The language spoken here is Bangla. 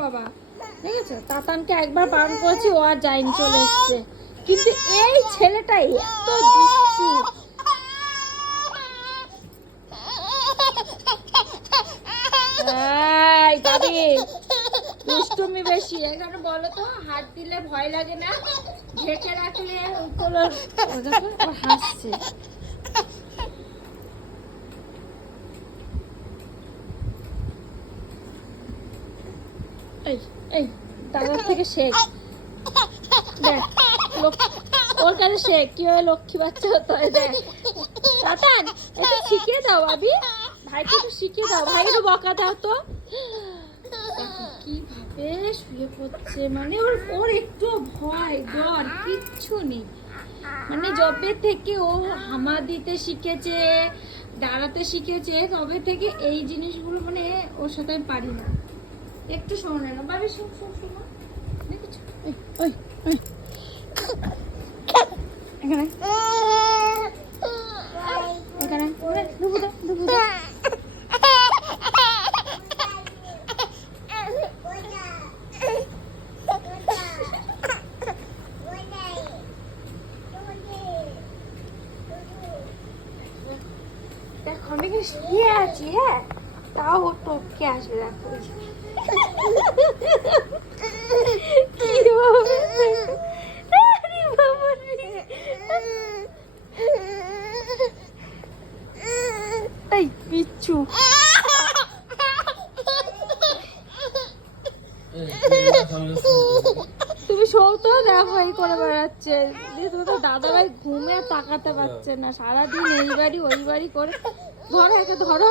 বাবা দেখেছো, তাতানকে একবার বারণ করেছি, ও আর যায়নি, চলে এসছে। কিন্তু এই ছেলেটা এত দুষ্টু। দুষ্টুমি বেশি। এখানে বলো তো, হাত দিলে ভয় লাগে না, ঢেকে রাখলে হাসছে। এই এই দাদার থেকে শেখ, দেখ ওর কাছে শেখ কিভাবে লক্ষ্মী বাচ্চা হতে হয়। দেখ তাতান, একটু শিখিয়ে দাও ভাবি, ভাইকে একটু শিখিয়ে দাও, ভাই একটু বকা দাও তো। কিভাবে শুয়ে পড়ছে, মানে ওর একটু ভয় ডর কিচ্ছু নেই। মানে যবে থেকে ও হামা দিতে শিখেছে, দাঁড়াতে শিখেছে, তবে থেকে এই জিনিসগুলো মানে ওর সাথে আমি পারি না। একটু শোনে না বাবি, শোন শোন শোন, দেখেছো ওই ওই এখানে এখানে ডুবু দাও ডুবু দাও। দেখো আমি এখানে শুয়ে আছি, হ্যাঁ, তাও ও টপকে আসবে। দেখো এই পিচ্ছু, তুমি শো তো, দেখো এই করে বেড়াচ্ছে। তুমি তো দাদা ভাই ঘুমে তাকাতে পারছে না, সারাদিন এই বাড়ি ওই বাড়ি করে। ধরো একে ধরো।